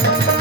thank you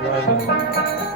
Thank you.